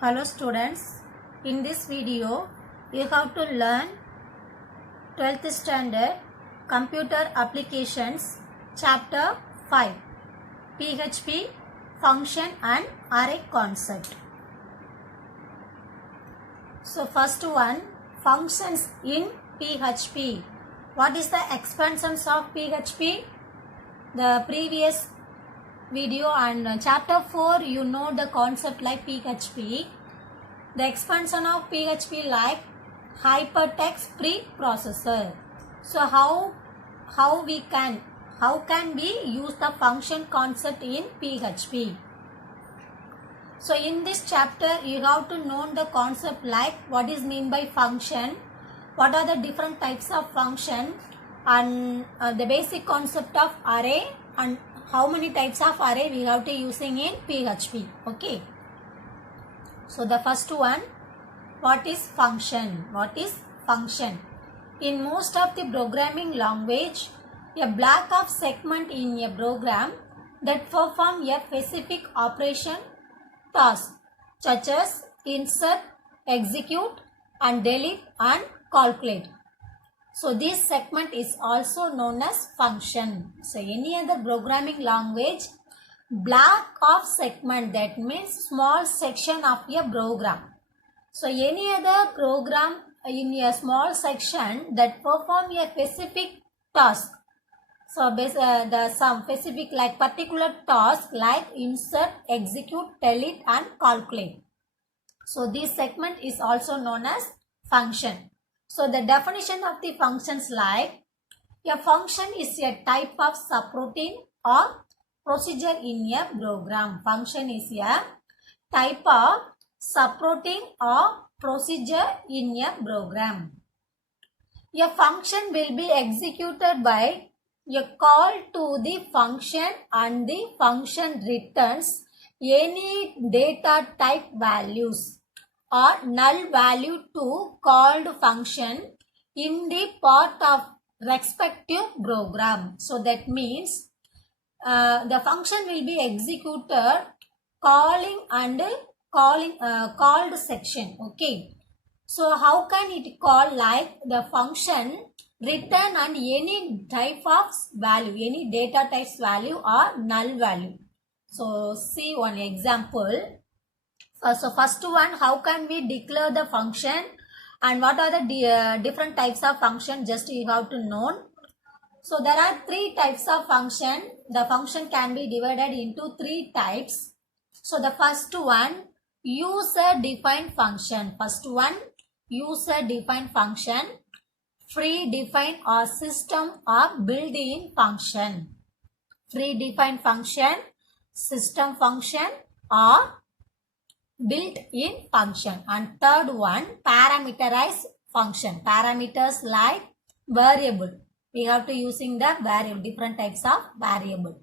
Hello students, in this video you have to learn 12th standard computer applications chapter 5 PHP function and array concept. So first one, functions in PHP. What is the expansions of PHP? The previous video and chapter 4 you know the concept like PHP. The expansion of PHP like hypertext preprocessor. So how can we use the function concept in PHP? So in this chapter you have to know the concept like what is mean by function, what are the different types of function, and the basic concept of array and how many types of array we have to using in PHP. Okay. So the first one, what is function? What is function? In most of the programming language, a block of segment in a program that perform a specific operation task such as insert, execute and delete and calculate. So this segment is also known as function. So any other programming language, block of segment, that means small section of a program. So any other program in a small section that perform a specific task. So some specific like particular task like insert, execute, delete and calculate. So this segment is also known as function. So the definition of the functions like a function is a type of subroutine or procedure in a program. Function is a type of subroutine or procedure in a program. A function will be executed by a call to the function and the function returns any data type values or null value to called function in the part of respective program. So that means the function will be executed calling and called section. Okay. So how can it call like the function return and any type of value, any data types value or null value. So see one example. So first one, how can we declare the function and what are the different types of function, just you have to know. So there are three types of function. The function can be divided into three types. So the first one, user defined function. First one, user defined function, free defined or system or built-in function. Free defined function, system function or built-in function. And third one, parameterized function. Parameters like variable. We have to using the variable, different types of variable.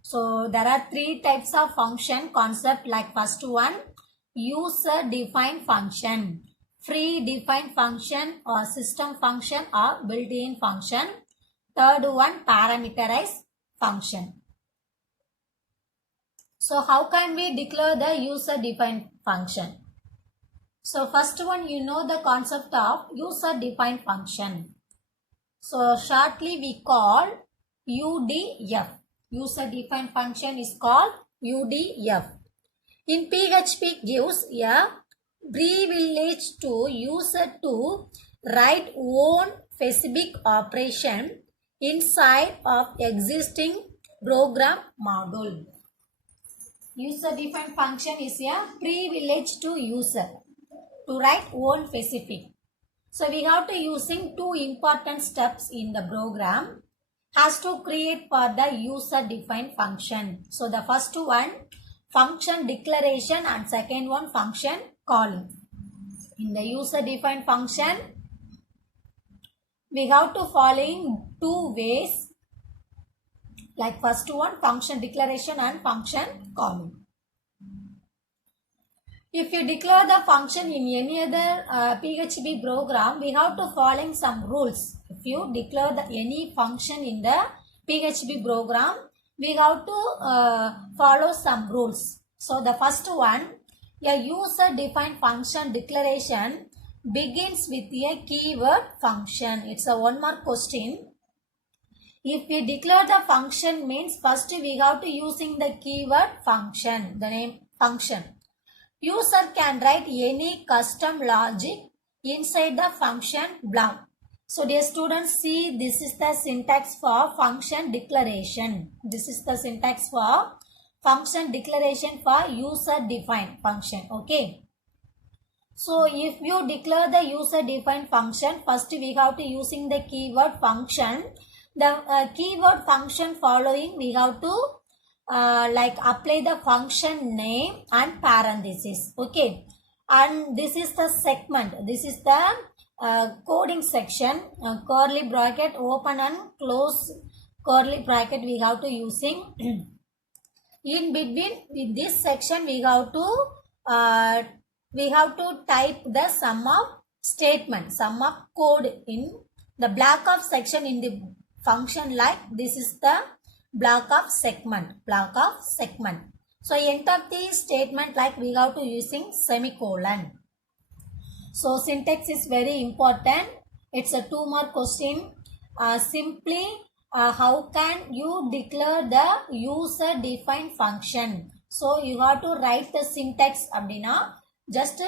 So there are three types of function concept like first one, user defined function, free defined function or system function or built-in function. Third one, parameterized function. So how can we declare the user defined function? So first one, you know the concept of user defined function. So shortly we call UDF. User defined function is called UDF. In PHP gives a privilege to user to write own specific operation inside of existing program module. User defined function is a privilege to user to write own specific. So we have to using two important steps in the program has to create for the user defined function. So the first one, function declaration, and second one, function calling. In the user defined function, we have to following two ways. Like first one, function declaration and function calling. If you declare the function in any other PHP program, we have to following some rules. If you declare any function in the PHP program, we have to follow some rules. So the first one, A user-defined function declaration begins with a keyword function. It's a one mark question. If we declare the function means first we have to using the keyword function, the name function. User can write any custom logic inside the function block. So dear students, see, this is the syntax for function declaration. This is the syntax for function declaration for user defined function. Okay. So if you declare the user defined function, first we have to using the keyword function. The keyword function following we have to like apply the function name and parenthesis. Okay. And this is the segment. This is the coding section. Curly bracket, open and close curly bracket we have to using. In between with this section we have to type the sum of statement, sum of code in the block of section in the function, like this is the block of segment. So end of the statement like we have to using semicolon. So syntax is very important. It's a 2 mark question. Simply how can you declare the user defined function? So you have to write the syntax abdina, just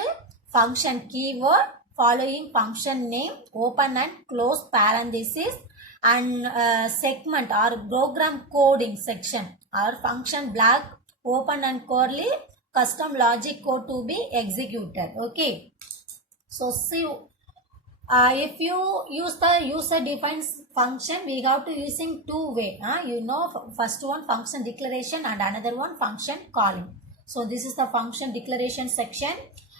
function keyword following function name, open and close parenthesis, and segment or program coding section or function block, open and curly, custom logic code to be executed. Okay. So see, if you use the user defined function, we have to using two way. You know, first one function declaration and another one function calling. So this is the function declaration section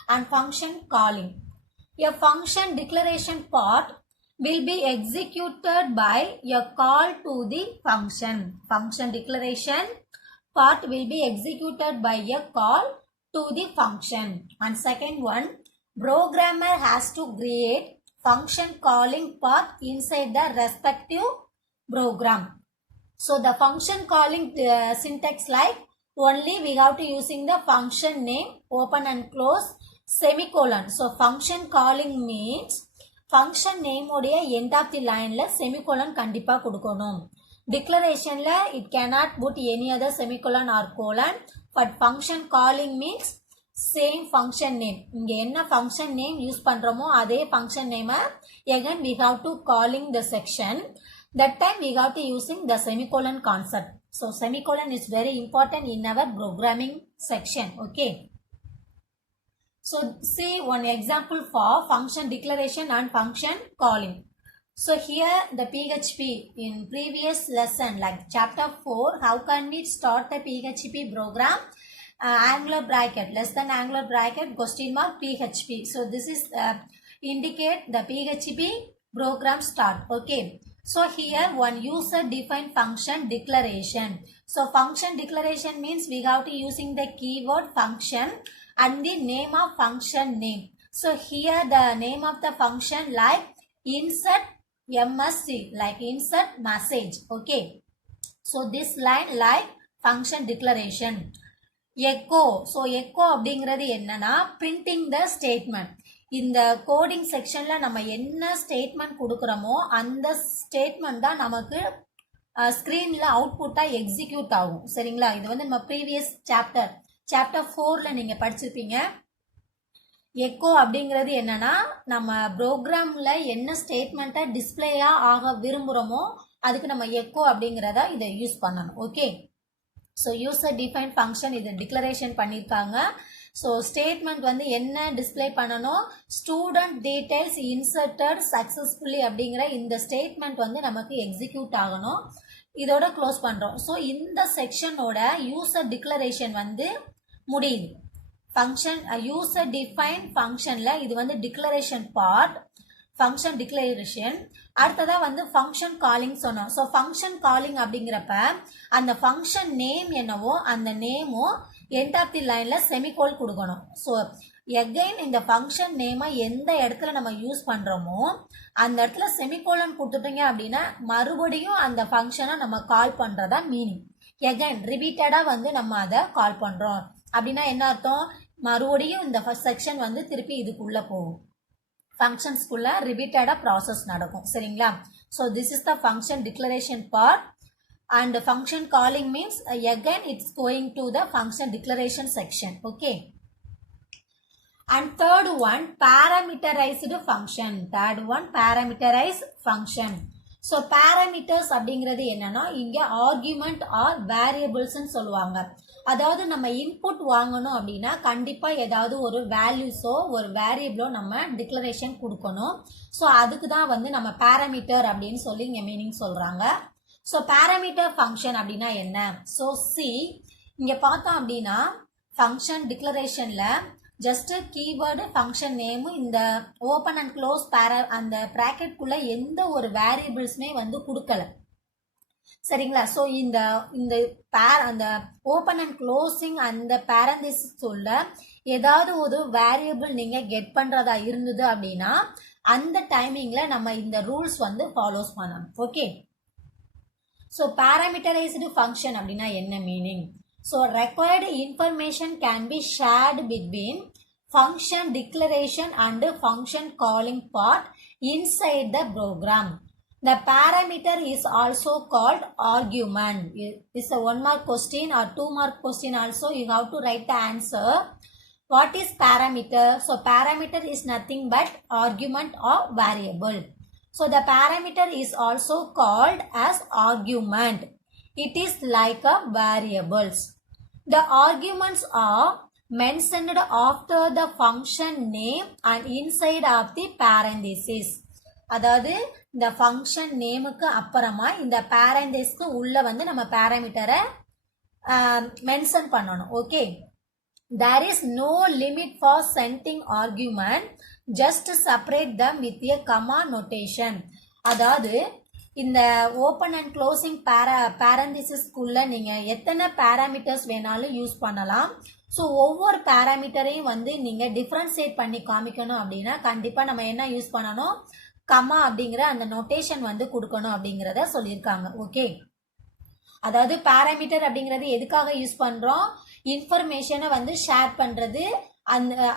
and function calling. A function declaration part will be executed by a call to the function. Function declaration part will be executed by a call to the function. And second one, programmer has to create function calling path inside the respective program. So the function calling syntax like only we have to using the function name, open and close, semicolon. So function calling means function name uடைய end of the line la semicolon கண்டிப்பா கொடுக்கணும். Declaration la it cannot put any other semicolon or colon, but function calling means same function name. இங்க என்ன function name use பண்றோமோ அதே function name again we have to calling the section. That time we have to using the semicolon concept. So semicolon is very important in our programming section. Okay. So see one example for function declaration and function calling. So here the PHP in previous lesson like chapter 4, how can we start the PHP program? Angular bracket, less than angular bracket, question mark PHP. So this is indicate the PHP program start. Okay. So here one user defined function declaration. So function declaration means we have to using the keyword function and the name of function name. So here the name of the function like insert MSC, like insert message. Okay. So this line like function declaration. Echo. So echo அப்படிங்கிறது என்னன்னா printing the statement. இந்த கோடிங் செக்ஷன்ல நம்ம என்ன ஸ்டேட்மெண்ட் கொடுக்குறோமோ அந்த ஸ்டேட்மெண்ட் தான் நமக்கு ஸ்கிரீன்ல அவுட்புட்டா எக்ஸிக்யூட் ஆகும். சரிங்களா? இது வந்து நம்ம ப்ரீவியஸ் சாப்டர் 4ல நீங்க படிச்சிருப்பீங்க. எக்கோ அப்படிங்கிறது என்னன்னா நம்ம ப்ரோக்ராம்ல என்ன ஸ்டேட்மெண்ட்டை டிஸ்பிளேயா ஆக விரும்புகிறோமோ அதுக்கு நம்ம எக்கோ அப்படிங்கிறத இதை யூஸ் பண்ணணும். Okay. So user define function இது டிக்ளரேஷன் பண்ணியிருக்காங்க. ஸோ ஸ்டேட்மெண்ட் வந்து என்ன டிஸ்பிளே பண்ணணும், ஸ்டூடெண்ட் டீடைல்ஸ் இன்சர்ட்டட் சக்ஸஸ்ஃபுல்லி அப்படிங்கிற இந்த ஸ்டேட்மெண்ட் வந்து நமக்கு எக்ஸிக்யூட் ஆகணும். இதோட க்ளோஸ் பண்ணுறோம். ஸோ இந்த செக்ஷனோட யூசர் டிக்ளரேஷன் வந்து முடியுது. ஃபங்க்ஷன் யூசர் டிஃபைன் ஃபங்க்ஷனில் இது வந்து டிக்ளரேஷன் பார்ட், ஃபங்க்ஷன் டிக்ளரேஷன். அடுத்ததாக வந்து ஃபங்க்ஷன் காலிங் சொன்னோம். ஸோ ஃபங்க்ஷன் காலிங் அப்படிங்கிறப்ப அந்த ஃபங்க்ஷன் நேம் என்னவோ அந்த நேமும் எண்ட் ஆஃப் தி லைனில் செமிகோல் கொடுக்கணும். ஸோ எகைன் இந்த ஃபங்க்ஷன் நேமை எந்த இடத்துல நம்ம யூஸ் பண்ணுறோமோ அந்த இடத்துல செமிகோலன் கொடுத்துட்டீங்க அப்படின்னா மறுபடியும் அந்த ஃபங்க்ஷனை நம்ம கால் பண்ணுறதா மீனிங். எகைன் ரிப்பீட்டடாக வந்து நம்ம அதை கால் பண்ணுறோம் அப்படின்னா என்ன அர்த்தம், மறுபடியும் இந்த ஃபர்ஸ்ட் செக்ஷன் வந்து திருப்பி இதுக்குள்ள போகும். ஃபங்க்ஷன்ஸ்குள்ள ரிப்பீட்டடா ப்ராசஸ் நடக்கும். சரிங்களா? So this is the function declaration part. And function calling means again it's going to the function declaration section. Okay. And third one, parameterized function. Third one, parameterized function. So parameters அப்படிங்கிறது என்னன்னா இங்க argument R வேரியபிள்ஸ்ன்னு சொல்லுவாங்க. அதாவது நம்ம இன்புட் வாங்கணும் அப்படின்னா கண்டிப்பா ஏதாவது ஒரு வேல்யூஸோ ஒரு வேரியபிளோ நம்ம டிக்ளரேஷன் கொடுக்கணும். ஸோ அதுக்கு தான் வந்து நம்ம பேராமீட்டர் அப்படின்னு சொல்லி இங்க மீனிங் சொல்றாங்க. ஸோ பேராமீட்டர் ஃபங்க்ஷன் அப்படின்னா என்ன? ஸோ இங்க பார்த்தோம் அப்படின்னா ஃபங்க்ஷன் டிக்ளரேஷன்ல ஜஸ்ட் கீவேர்டு ஃபங்க்ஷன் நேமு இந்த ஓப்பன் அண்ட் க்ளோஸ் அந்த ப்ராக்கெட்குள்ள எந்த ஒரு வேரியபிள்ஸுமே வந்து கொடுக்கல. சரிங்களா? ஸோ இந்த அந்த ஓப்பன் அண்ட் க்ளோசிங் அந்த பேரந்திசிஸ் உள்ள ஏதாவது ஒரு வேரியபிள் நீங்க கெட் பண்றதா இருந்தது அப்படின்னா அந்த டைமிங்ல நம்ம இந்த ரூல்ஸ் வந்து ஃபாலோஸ் பண்ணணும். ஓகே. ஸோ parameterized function அப்படின்னா என்ன meaning? So required information can be shared between function declaration and function calling part inside the program. The parameter is also called argument. It's a 1 mark question or 2 mark question also. You have to write the answer. What is parameter? So parameter is nothing but argument or variable. So the parameter is also called as argument. It is like a variables. The arguments are mentioned after the function name and inside of the parenthesis. அதாவது இந்த ஃபங்க்ஷன் நேமுக்கு அப்புறமா இந்த பேரண்டிஸ்க்கு உள்ள வந்து நம்ம பேராமீட்டரை மென்ஷன் பண்ணணும். Okay. There is no limit for sending argument. Just separate them with a comma notation. அதாவது இந்த ஓப்பன் அண்ட் க்ளோசிங் பேரந்திசிஸ்குள்ள நீங்க எத்தனை பேராமீட்டர்ஸ் வேணாலும் யூஸ் பண்ணலாம். ஸோ ஒவ்வொரு பேராமீட்டரையும் வந்து நீங்க டிஃபரன்ஷியேட் பண்ணி காமிக்கணும் அப்படின்னா கண்டிப்பா நம்ம என்ன யூஸ் பண்ணணும்? கமா அப்படிங்கிற அந்த நோட்டேஷன் வந்து கொடுக்கணும் அப்படிங்கிறத சொல்லியிருக்காங்க. ஓகே. அதாவது பேராமீட்டர் அப்படிங்கிறது எதுக்காக யூஸ் பண்றோம்? இன்ஃபர்மேஷனை வந்து ஷேர் பண்றது.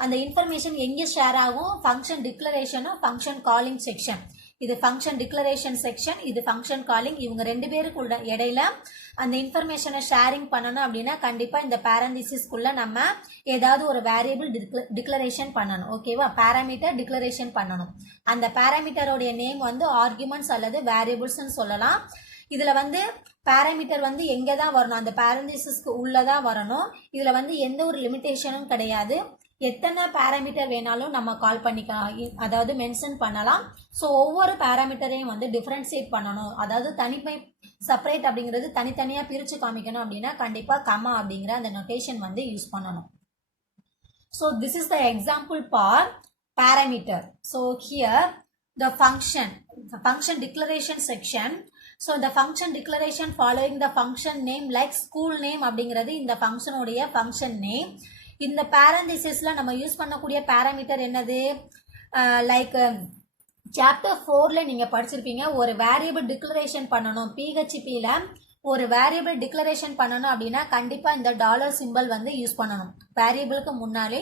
அந்த இன்ஃபர்மேஷன் எங்க ஷேர் ஆகும்? ஃபங்க்ஷன் டிக்ளரேஷனும் ஃபங்க்ஷன் காலிங் செக்ஷன். இது ஃபங்க்ஷன் டிக்ளரேஷன் செக்ஷன், இது ஃபங்க்ஷன் காலிங். இவங்க ரெண்டு பேருக்கு இடையில அந்த இன்ஃபர்மேஷனை ஷேரிங் பண்ணணும் அப்படின்னா கண்டிப்பா இந்த பேரந்திசிஸ்குள்ள நம்ம ஏதாவது ஒரு வேரியபிள் டிக்ளரேஷன் பண்ணணும். ஓகேவா? பேராமீட்டர் டிக்ளரேஷன் பண்ணணும். அந்த பேராமீட்டரோடைய நேம் வந்து ஆர்குமெண்ட்ஸ் அல்லது வேரியபிள்ஸ் சொல்லலாம். இதுல வந்து பேராமீட்டர் வந்து எங்க தான் வரணும்? அந்த பேரந்திசிஸ்க்கு உள்ளதான் வரணும். இதுல வந்து எந்த ஒரு லிமிடேஷனும் கிடையாது. எத்தனை பேராமீட்டர் வேணாலும் நம்ம கால் பண்ணிக்கலாம், அதாவது மென்ஷன் பண்ணலாம். ஸோ ஒவ்வொரு பேராமீட்டரையும் வந்து டிஃபரன்ஷியேட் பண்ணணும். அதாவது தனிமை செப்பரேட் அப்படிங்கிறது தனித்தனியா பிரிச்சு காமிக்கணும் அப்படின்னா கண்டிப்பா கமா அப்படிங்கிற அந்த நோட்டேஷன் வந்து யூஸ் பண்ணணும். So this is the example for parameter. So here the function declaration section. So the function declaration following the function name like school name அப்படிங்கிறது இந்த function உடைய function name. இந்த parenthesisல நம்ம யூஸ் பண்ணக்கூடிய parameter என்னது? லைக் சாப்டர் 4ல நீங்க படிச்சிருப்பீங்க. ஒரு வேரியபிள் டிக்ளரேஷன் பண்ணணும், PHP-ல ஒரு வேரியபிள் டிக்ளரேஷன் பண்ணணும் அப்படின்னா கண்டிப்பா இந்த டாலர் சிம்பிள் வந்து யூஸ் பண்ணணும். வேரியபிளுக்கு முன்னாலே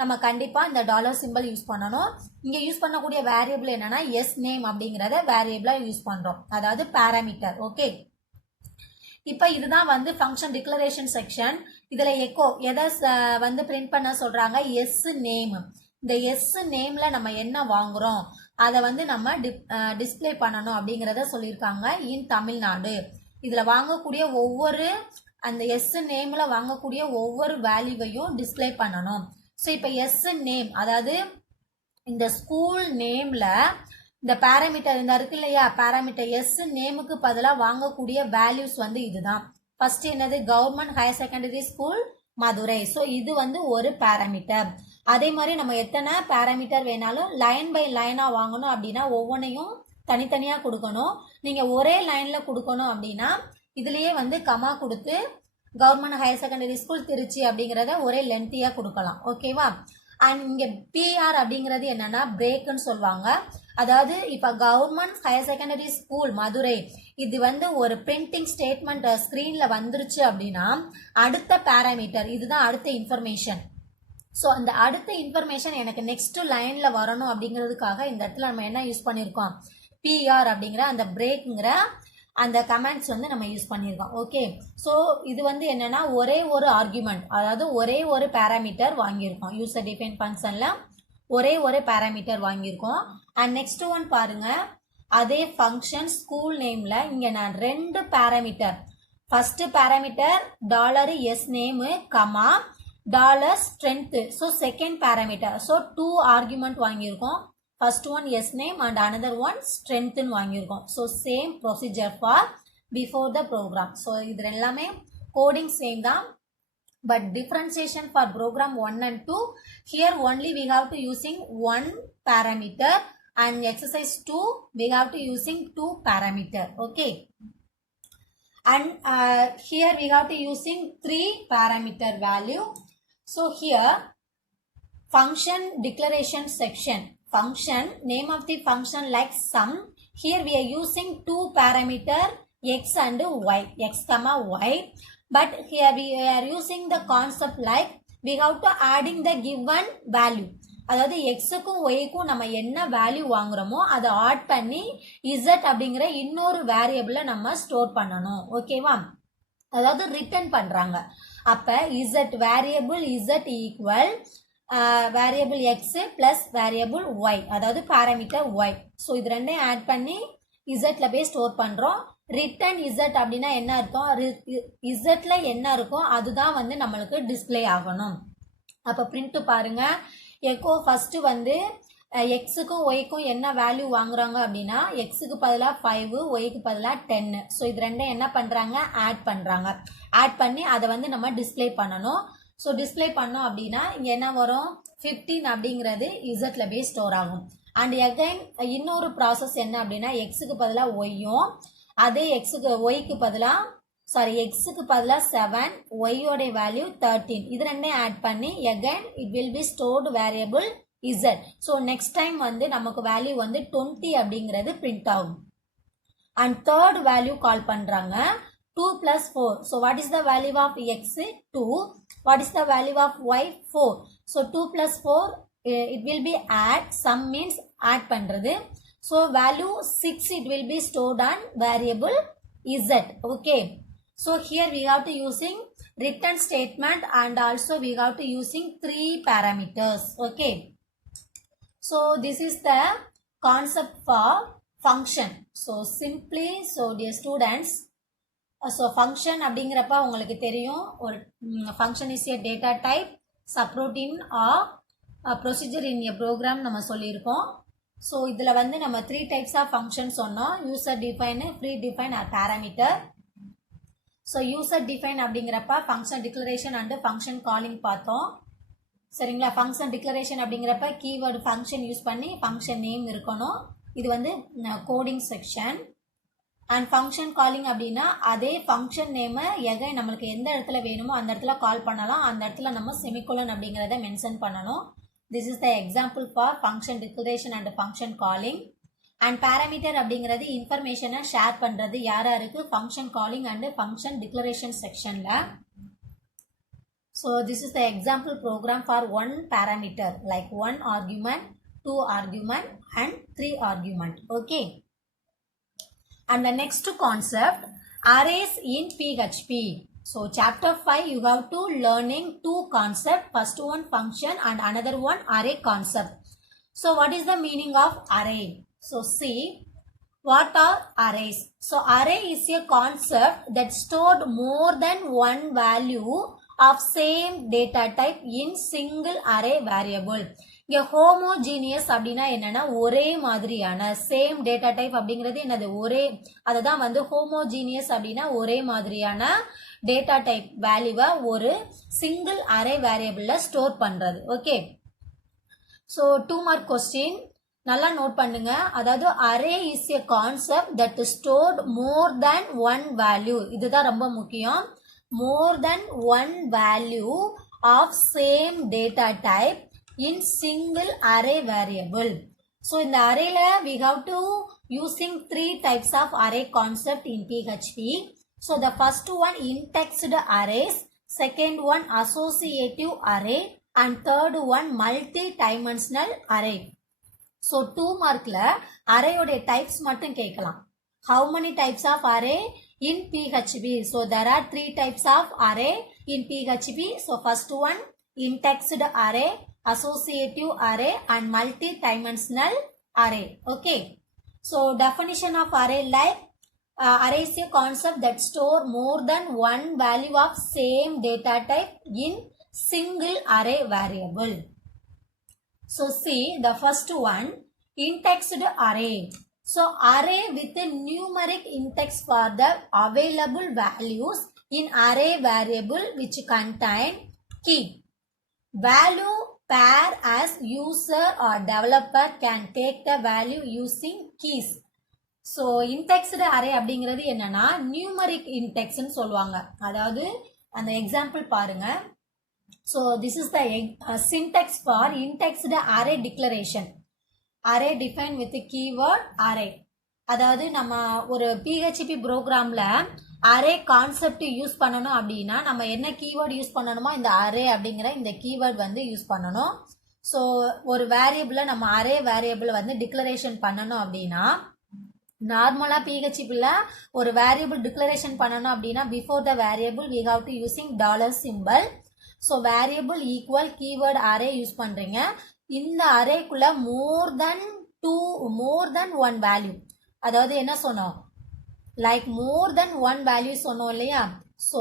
நம்ம கண்டிப்பா இந்த டாலர் சிம்பிள் யூஸ் பண்ணணும். இங்க யூஸ் பண்ணக்கூடிய வேரியபிள் என்னன்னா எஸ் நேம் அப்படிங்கறத வேரியபிளா யூஸ் பண்றோம், அதாவது பாராமீட்டர். ஓகே. இப்ப இதுதான் வந்து ஃபங்க்ஷன் டிக்ளரேஷன் செக்ஷன். இதுல எக்கோ எதை வந்து பிரிண்ட் பண்ண சொல்றாங்க? S name. இந்த எஸ் நேம்ல நம்ம என்ன வாங்குறோம் அதை வந்து நம்ம டிஸ்பிளே பண்ணணும் அப்படிங்கறத சொல்லியிருக்காங்க இன் தமிழ்நாடு. இதுல வாங்கக்கூடிய ஒவ்வொரு அந்த எஸ் நேம்ல வாங்கக்கூடிய ஒவ்வொரு வேல்யூவையும் டிஸ்பிளே பண்ணணும். ஸோ இப்போ எஸ் நேம், அதாவது இந்த ஸ்கூல் நேம்ல இந்த பேராமீட்டர் இந்த இருக்கு இல்லையா, பேராமீட்டர் எஸ் நேமுக்கு பதிலாக வாங்கக்கூடிய வேல்யூஸ் வந்து இதுதான். ஃபர்ஸ்ட் என்னது? Government higher secondary school Madurai. ஸோ இது வந்து ஒரு பேராமீட்டர். அதே மாதிரி நம்ம எத்தனை பேராமீட்டர் வேணாலும் லைன் பை லைனா வாங்கணும் அப்படின்னா ஒவ்வொன்றையும் தனித்தனியா கொடுக்கணும். நீங்க ஒரே லைன்ல கொடுக்கணும் அப்படின்னா இதுலயே வந்து கமா கொடுத்து government higher secondary school Tiruchi அப்படிங்கறத ஒரே லென்த்தியா கொடுக்கலாம். ஓகேவா? அண்ட் இங்க பிஆர் அப்படிங்கிறது என்னன்னா பிரேக்னு சொல்லுவாங்க. அதாவது இப்ப government higher secondary school Madurai இது வந்து ஒரு பிரிண்டிங் ஸ்டேட்மெண்ட் ஸ்கிரீன்ல வந்துருச்சு அப்படின்னா அடுத்த பேராமீட்டர், இதுதான் அடுத்த இன்ஃபர்மேஷன். ஸோ அந்த அடுத்த இன்ஃபர்மேஷன் எனக்கு நெக்ஸ்ட் லைன்ல வரணும் அப்படிங்கிறதுக்காக இந்த இடத்துல நம்ம என்ன யூஸ் பண்ணியிருக்கோம், PR அப்படிங்கிற அந்த பிரேக்குங்கிற அந்த கமெண்ட்ஸ் வந்து நம்ம யூஸ் பண்ணியிருக்கோம். ஓகே, ஸோ இது வந்து என்னன்னா ஒரே ஒரு ஆர்குமெண்ட், அதாவது ஒரே ஒரு பேராமீட்டர் வாங்கியிருக்கோம். யூசர் டிஃபைன் ஃபங்க்ஷன்ல ஒரே ஒரு பேராமீட்டர் வாங்கியிருக்கோம். அண்ட் நெக்ஸ்ட் ஒன் பாருங்க, அதே ஃபங்க்ஷன் ஸ்கூல் நேம்ல இங்க நான் 2 parameter, first parameter $s name comma $strength, so second parameter, so 2 argument வாங்கியிருக்கோம். First one s name and another one strength ன்னு வாங்கியிருக்கோம். So same procedure for before the program. So இது எல்லாமே கோடிங் சேம் தான், but differentiation for program 1 and 2, here only we have to using 1 parameter, and exercise 2 we have to using 2 parameter. Okay, and here we have to using 3 parameter value. So here function declaration section, function name of the function like sum, here we are using 2 parameter x and y, x comma y, but here we are using the concept like we have to adding the given value, அதாவது xக்கும் yக்கும் நம்ம என்ன வேல்யூ வாங்குறோமோ அதை ஆட் பண்ணி z அப்படிங்கிற இன்னொரு வேரியபிளை நம்ம ஸ்டோர் பண்ணணும். ஓகேவா, அதாவது ரிட்டர்ன் பண்றாங்க. அப்ப z variable z equal variable x plus variable y, அதாவது பாராமீட்டர் y. ஸோ இது ரெண்டையும் ஆட் பண்ணி z ல போய் ஸ்டோர் பண்றோம். ரிட்டர்ன் z அப்படின்னா என்ன அர்த்தம், z ல என்ன இருக்கும் அதுதான் வந்து நம்மளுக்கு டிஸ்பிளே ஆகணும். அப்ப பிரிண்ட் பாருங்க, எக்கோ ஃபர்ஸ்ட் வந்து எக்ஸுக்கும் ஒய்க்கும் என்ன வேல்யூ வாங்குறாங்க அப்படின்னா எக்ஸுக்கு பதிலாக 5, ஒய்க்கு பதிலாக 10. ஸோ இது ரெண்டும் என்ன பண்ணுறாங்க, ஆட் பண்ணுறாங்க. ஆட் பண்ணி அதை வந்து நம்ம டிஸ்பிளே பண்ணணும். ஸோ டிஸ்பிளே பண்ணோம் அப்படின்னா இங்கே என்ன வரும், 15 அப்படிங்கிறது இசட்ல போய் ஸ்டோர் ஆகும். அண்ட் அகைன் இன்னொரு ப்ராசஸ் என்ன அப்படின்னா எக்ஸுக்கு பதிலாக ஒய்யும், அதே ஒய்க்கு பதிலாக எக்ஸுக்கு பதிலாக 7, ஒய்யோட வேல்யூ 13, இது ரெண்டையும் ஆட் பண்ணி again it will be stored variable z. So next time வந்து நமக்கு வேல்யூ வந்து 20 அப்படிங்கிறது பிரிண்ட் ஆகும். அண்ட் தேர்ட் வேல்யூ கால் பண்றாங்க 2 plus 4. So what is the value of x, 2. What is the value of y, 4. So 2 plus 4 it will be add, sum means add பண்றது. So value 6 it will be stored on variable z. Okay, so here we have to using return statement and also we have to using 3 parameters. Okay, so this is the concept for function. So simply, so dear students, so function அப்படிங்கிறப்ப உங்களுக்கு தெரியும், ஒரு function is a data type, subroutine or procedure in a program நம்ம சொல்லியிருக்கோம். ஸோ இதில் வந்து நம்ம 3 types of functions சொன்னோம், user define, pre define or parameter. So user define அப்படிங்கிறப்ப function declaration and function calling பார்த்தோம். சரிங்களா, ஃபங்க்ஷன் டிக்ளரேஷன் அப்படிங்கிறப்ப கீவேர்டு ஃபங்க்ஷன் யூஸ் பண்ணி ஃபங்க்ஷன் நேம் இருக்கணும், இது வந்து coding section. And function calling அப்படின்னா அதே ஃபங்க்ஷன் நேமை எகை நம்மளுக்கு எந்த இடத்துல வேணுமோ அந்த இடத்துல கால் பண்ணலாம், அந்த இடத்துல நம்ம செமிகோலன் அப்படிங்கிறத மென்ஷன் பண்ணணும். This is the example for function declaration and function calling. And parameter அப்படிங்கிறது இன்ஃபர்மேஷனை ஷேர் பண்ணுறது யாருக்கு, function calling and function declaration செக்ஷனில். So this is the example program for 1 parameter, like 1 argument, 2 argument and 3 argument. Okay, and the next concept, arrays in PHP. So chapter 5 you have to learning 2 concept, first one function and another one array concept. So what is the meaning of array? So see, what are arrays? So array is a concept that stored more than one value of same data type in single array variable. இங்க homogeneous அப்படின்னா என்னன்னா ஒரே மாதிரியான, same data type அப்படிங்கிறது என்னது, ஒரே, அதுதான் வந்து homogeneous அப்படின்னா ஒரே மாதிரியான டேட்டா டைப் வேல்யூவை ஒரு சிங்கிள் அரே வேரியபிள்ல ஸ்டோர் பண்றது. ஓகே, ஸோ 2 மார்க் கொஸ்டின் நல்லா நோட் பண்ணுங்க. அதாவது array is a concept that stored more than one value, இதுதான் ரொம்ப முக்கியம். more than one value of same data type in single array variable. So in the array we have to using 3 types of array concept in PHP. So the first one indexed arrays, second one associative array and third one multi-dimensional array. So 2 markல array உடைய types மட்டும் கேட்கலாம். How many types of array in PHP? So there are 3 types of array in PHP. So first one indexed array, associative array and multi-dimensional array. Okay. So definition of array like array is a concept that store more than one value of same data type in single array variable. So see the first one, indexed array. So array with a numeric index for the available values in array variable which contain key. Value pair as user or developer can take the value using keys. So indexed array அப்படிங்கிறது என்னன்னா numeric index ன்னு சொல்லுவாங்க. அதாவது அந்த எக்ஸாம்பிள் பாருங்க. So this is the syntax for indexed array declaration. Array defined with the keyword array. அதாவது நம்ம ஒரு PHP ப்ரோக்ராம்ல அரே கான்செப்ட் யூஸ் பண்ணணும் அப்படின்னா நம்ம என்ன கீவேர்டு யூஸ் பண்ணணுமோ இந்த அரே அப்படிங்கிற இந்த கீவேர்டு வந்து யூஸ் பண்ணணும். ஸோ ஒரு வேரியபிளை நம்ம அரே வேரியபிள் வந்து டிக்ளரேஷன் பண்ணணும் அப்படின்னா நார்மலாக PHPல ஒரு வேரியபிள் டிக்ளரேஷன் பண்ணணும் அப்படின்னா before the variable we have to using dollar simple. So variable equal keyword array use பண்ணுறீங்க. இந்த அரேக்குள்ள மோர் தென் ஒன் வேல்யூ, அதாவது என்ன சொன்னோம் லைக் மோர் தென் ஒன் வேல்யூ சொன்னோம் இல்லையா. ஸோ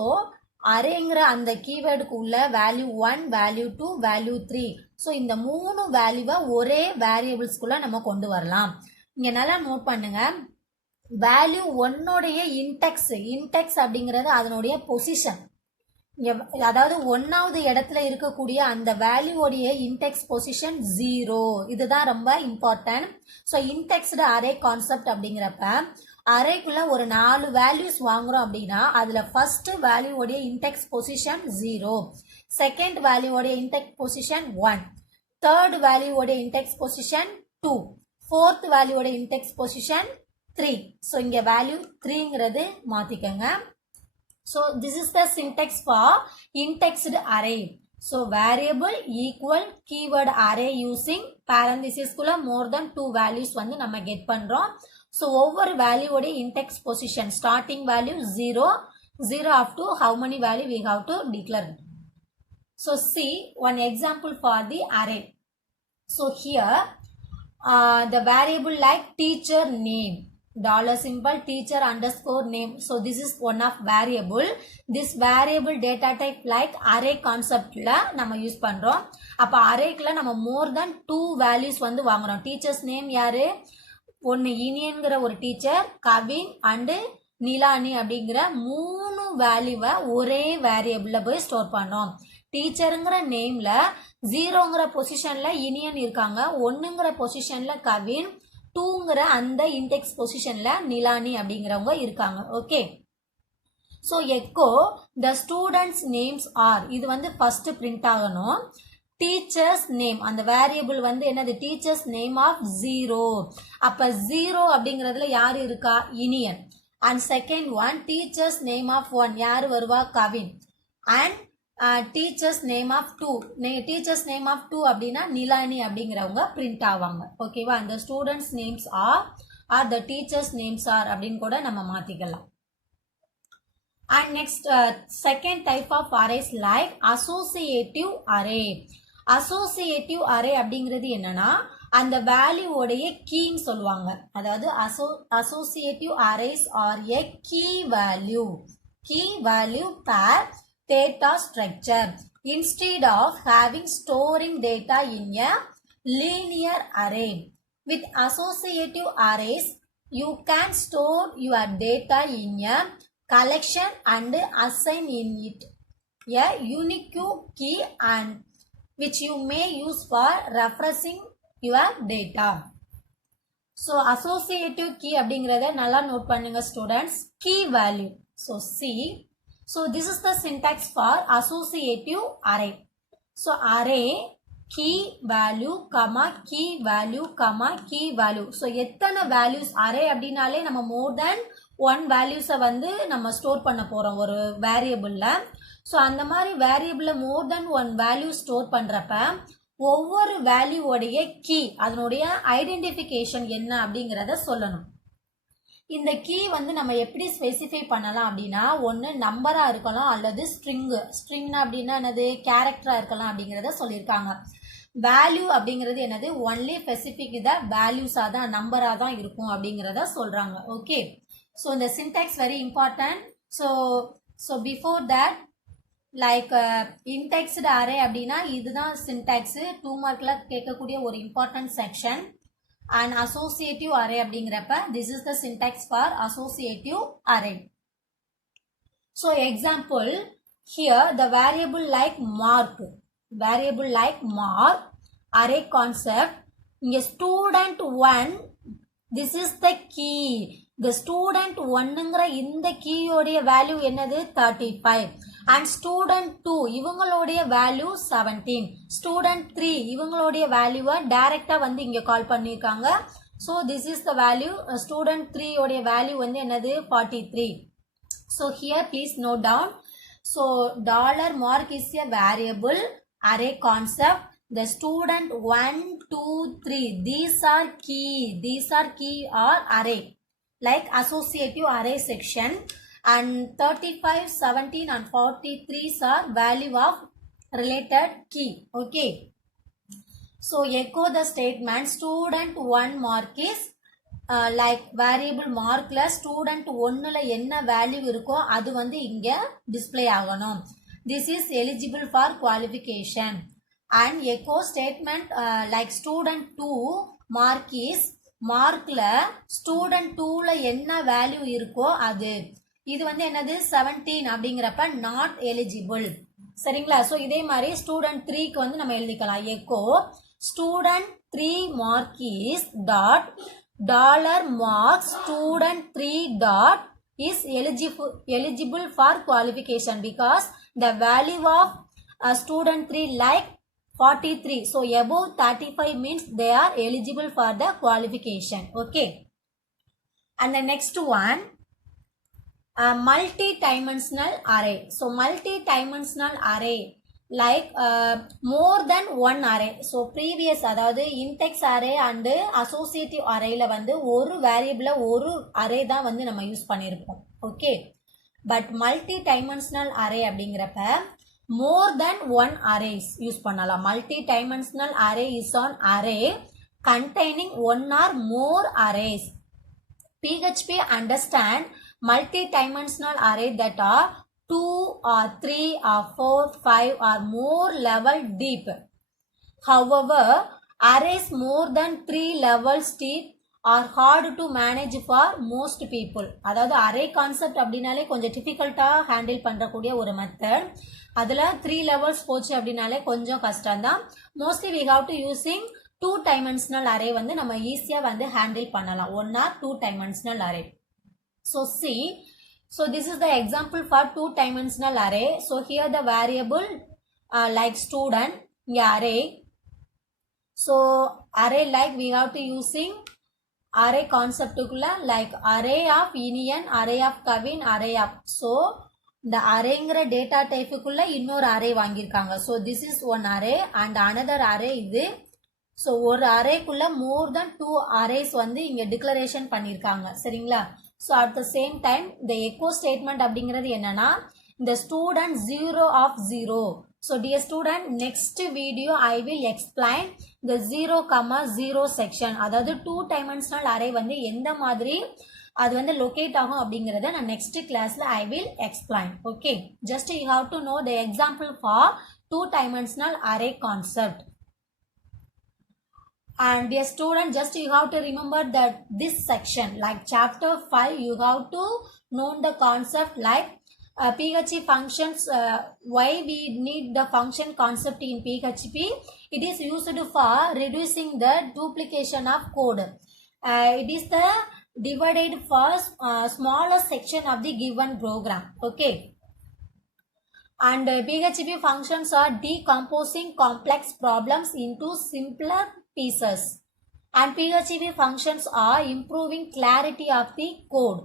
அரேங்கிற அந்த கீவேர்டுக்கு உள்ள வேல்யூ 1, வேல்யூ 2, வேல்யூ 3. ஸோ இந்த 3 வேல்யூவை ஒரே வேரியபிள்ஸ்குள்ள நம்ம கொண்டு வரலாம். இங்க நல்லா நோட் பண்ணுங்க. வேல்யூ 1உடைய இன்டெக்ஸ் அப்படிங்கிறது அதனுடைய பொசிஷன். அதாவது 1வது இடத்துல இருக்கக்கூடிய அந்த வேல்யூடைய இன்டெக்ஸ் பொசிஷன் 0. இதுதான் ரொம்ப important. So indexed array concept அப்படிங்கிறப்ப அரேக்குள்ள ஒரு 4 வேல்யூஸ் வாங்குறோம் அப்படின்னா அதுல ஃபர்ஸ்ட் வேல்யூடைய இன்டெக்ஸ் பொசிஷன் 0, செகண்ட் வேல்யூடைய இன்டெக்ஸ் பொசிஷன் 1, தேர்ட் வேல்யூடைய இன்டெக்ஸ் பொசிஷன் 2, ஃபோர்த் வேல்யூடைய இன்டெக்ஸ் பொசிஷன் 3. ஸோ இங்க வேல்யூ 3ங்கிறது மாத்திக்கங்க. So this is the syntax for indexed array. So variable equal keyword array using parenthesis குள்ள more than 2 values வந்து நம்ம get பண்றோம். So ஒவ்வொரு value உடைய index position starting value 0 up to how many value we have to declare. So see one example for the array. So here the variable like teacher name, dollar symbol teacher underscore name. So this is one of variable. This variable data type like array concept ல நம்ம யூஸ் பண்றோம். அப்ப அரேக்குள்ள நம்ம more than 2 values வந்து வாங்குறோம். Teachers name யாரு, ஒன்னு இனியன்கிற ஒரு டீச்சர், கவின் அண்ட் நிலானி அப்படிங்கிற 3 வேல்யூவை ஒரே வேரியபிள்ல போய் ஸ்டோர் பண்ணோம். டீச்சருங்கிற நேம்ல 0ங்கிற பொசிஷன்ல இனியன் இருக்காங்க, 1ங்கிற பொசிஷன்ல கவின், 2ங்கிற அந்த இன்டெக்ஸ் பொசிஷன்ல நிலானி அப்படிங்கிறவங்க இருக்காங்க. Okay. So echo the students names R, இது வந்து ஃபர்ஸ்ட் பிரிண்ட் ஆகணும். டீச்சர்ஸ் நேம் அந்த வேரியபிள் வந்து என்னது டீச்சர்ஸ் நேம் ஆஃப் 0. அப்ப 0 அப்படிங்கிறதுல யாரு இருக்கா Iniyan. And second one teachers name of 1 யாரு வருவா Kavin. And teachers name of 2, teachers name of 2 அப்படின்னா நிலானி அப்படிங்கிறவங்க பிரிண்ட் ஆவாங்க. ஓகேவா. அந்த students names or the teachers names or அப்படின்னு கூட நம்ம மாத்திக்கலாம். And next second type of arrays like associative array. Associative array அப்படிங்கிறது என்னன்னா அந்த வேல்யூவோடைய கீன்னு சொல்லுவாங்க. அதாவது associative arrays are a key value pair data structure instead of having storing data in a linear array. With associative arrays you can store your data in a collection and assign in it a unique key and which you may use for referencing your data. So associative key அப்படிங்கறத நல்லா நோட் பண்ணுங்க students. Key value. So see, so this is the syntax for associative array. So array key value comma key value comma key value. So எத்தனை values array அப்படினாலே நம்ம more than 1 values வந்து நம்ம ஸ்டோர் பண்ண போறோம் ஒரு வேரியபிள்ல. ஸோ அந்த மாதிரி வேரியபிளில் மோர் தென் ஒன் வேல்யூ ஸ்டோர் பண்ணுறப்ப ஒவ்வொரு வேல்யூவோடைய கீ அதனுடைய ஐடென்டிஃபிகேஷன் என்ன அப்படிங்கிறத சொல்லணும். இந்த கீ வந்து நம்ம எப்படி ஸ்பெசிஃபை பண்ணலாம் அப்படின்னா, ஒன்று நம்பராக இருக்கலாம் அல்லது ஸ்ட்ரிங்னா அப்படின்னா என்னது, கேரக்டராக இருக்கலாம் அப்படிங்கிறத சொல்லியிருக்காங்க. வேல்யூ அப்படிங்கிறது என்னது, ஒன்லி ஸ்பெசிஃபிக் இதை வேல்யூஸாக தான் நம்பராக தான் இருக்கும் அப்படிங்கிறத சொல்கிறாங்க. ஓகே, ஸோ இந்த syntax very important. So before that like indexed array அப்படின்னா இதுதான் சின்டாக்ஸு, 2 மார்க்கில் கேட்கக்கூடிய ஒரு important section. And associative array அப்படிங்கிறப்ப this is the syntax for associative array. So example here the variable like mark, variable like mark, array concept. இங்க student 1, this is the key. the student 1ங்கிற இந்த கீயோடைய வேல்யூ என்னது 35 and student 2 இவங்களுடைய வேல்யூ 17. student 3 இவங்களுடைய வேல்யூவை டைரக்டா வந்து இங்க கால் பண்ணிருக்காங்க. so this is the value, student 3 உடைய வேல்யூ வந்து என்னது 43. so here please note down. so $mark is a variable array concept. the student 1 2 3 these are key or array like associative array section, and 35 17 and 43 are value of related key. okay, so echo the statement student 1 mark is like variable markல student 1ல என்ன வேல்யூ இருக்கோ அது வந்து இங்க டிஸ்ப்ளே ஆகணும். this is eligible for qualification. and echo statement like student 2 mark is மார்க்ல ஸ்டூடெண்ட் 2ல என்ன வேல்யூ இருக்கோ அது, இது வந்து என்னது 17 அப்படிங்கிறப்ப நாட் எலிஜிபிள். சரிங்களா? ஸோ இதே மாதிரி ஸ்டூடெண்ட் 3க்கு வந்து நம்ம எழுதிக்கலாம். Echo student 3 mark is dot $mark student 3 dot is eligible for qualification because the value of student 3 like 43. so above 35 means they are eligible for the qualification. okay, and the next one multi-dimensional array. so multi-dimensional array like more than one array. so previous அதாவது index array and associative arrayல வந்து ஒரு வேரியபிள ஒரு array தான் வந்து நம்ம யூஸ் பண்ணியிருப்போம். ஓகே, பட் multi-dimensional array அப்படிங்கிறப்ப more than one arrays use பண்ணலாம். multi-dimensional array is an array containing one or more arrays. PHP understand multi-dimensional array that are 2 or 3 or 4 5 or more level deep. however arrays more than 3 levels deep are hard to manage for most people. அதாவது array concept அப்படின்னாலே கொஞ்சம் டிஃபிகல்ட்டாக ஹேண்டில் பண்ணுறக்கூடிய ஒரு மெத்தட். அதில் 3 levels போச்சு அப்படின்னாலே கொஞ்சம் கஷ்டம் தான். Mostly we have to using 2 dimensional array வந்து நம்ம ஈஸியாக வந்து ஹேண்டில் பண்ணலாம். 1 or 2 dimensional array. so see, so this is the example for 2 dimensional array. so here the variable like student, array. so array like we have to using array concept like array of Inian, array of Kavin, array of. so the arrayங்கிற data டைப்புக்குள்ள இன்னொரு array வாங்கியிருக்காங்க. so this is one array and another array இது. so ஒரு அரேக்குள்ள more than 2 arrays வந்து இங்க டிக்ளரேஷன் பண்ணியிருக்காங்க. சரிங்களா? so at the same time the echo statement அப்படிங்கிறது என்னன்னா the student 0 of 0. so dear student, next video I will explain the 0,0 section. அதாவது 2 dimensional array வந்து எந்த மாதிரி அது வந்து லொகேட் ஆகும் அப்படிங்கறத நான் நெக்ஸ்ட் கிளாஸ்ல I will explain. okay, just you have to know the example for 2 dimensional array concept. and dear student, just you have to remember that this section like chapter 5 you have to know the concept like PHP functions. Why we need the function concept in PHP? It is used for reducing the duplication of code. It is the divided for smaller section of the given program. okay, and PHP functions are decomposing complex problems into simpler pieces, and PHP functions are improving clarity of the code.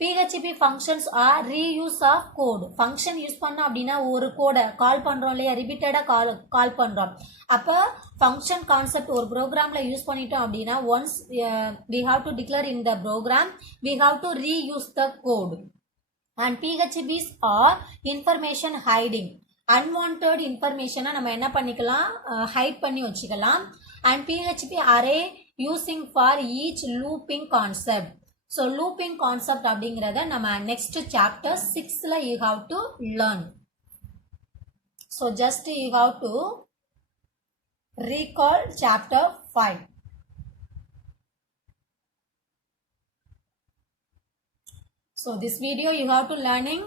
PHP functions are reuse of code. Function use பண்ணோம் அப்படின்னா ஒரு கோடை கால் பண்ணுறோம் இல்லையா, ரிப்பீட்டடாக கால் பண்ணுறோம். அப்போ function concept ஒரு ப்ரோக்ராமில் யூஸ் பண்ணிட்டோம் அப்படின்னா once we have to declare in the program, we have to reuse the code. And PHPs are information hiding. Unwanted information நம்ம என்ன பண்ணிக்கலாம், ஹைட் பண்ணி வச்சுக்கலாம். And PHP array using for each looping concept. So looping concept அப்படிங்கிறத நம்ம next chapter 6ல you have to learn. So just you have to recall chapter 5. So this video you have to learning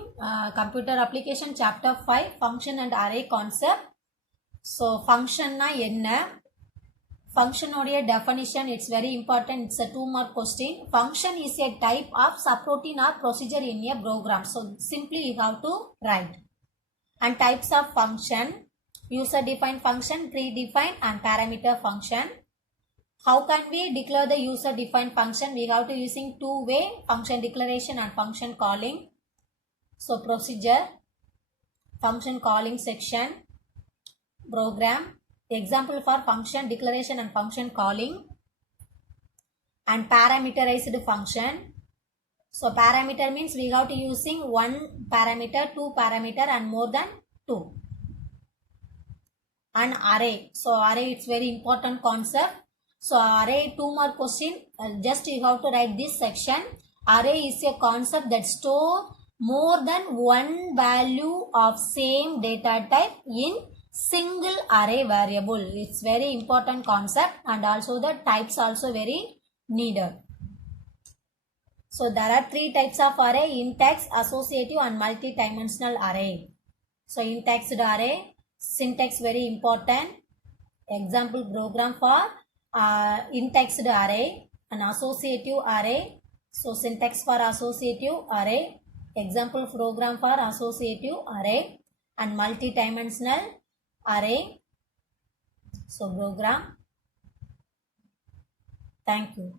computer application chapter 5 function and array concept. So function na enna, function odia definition, it's very important, it's a 2-mark question. Function is a type of subroutine or procedure in a program. So simply you have to write. And types of function: user defined function, predefined and parameter function. How can we declare the user defined function? We have to using two-way function declaration and function calling. So procedure, function calling section, program. Example for function declaration and function calling. And parameterized function. So parameter means we have to using one parameter, two parameter and more than two. And array. So array, it's very important concept. So array 2-mark question, just you have to write this section. Array is a concept that store more than one value of same data type in single array variable. It's very important concept, and also the types also very needed. So there are 3 types of array: in-text, associative and multi-dimensional array. So in-text array, syntax very important. Example program for in-text array and associative array. So syntax for associative array, example program for associative array and multi-dimensional array. So program. Thank you.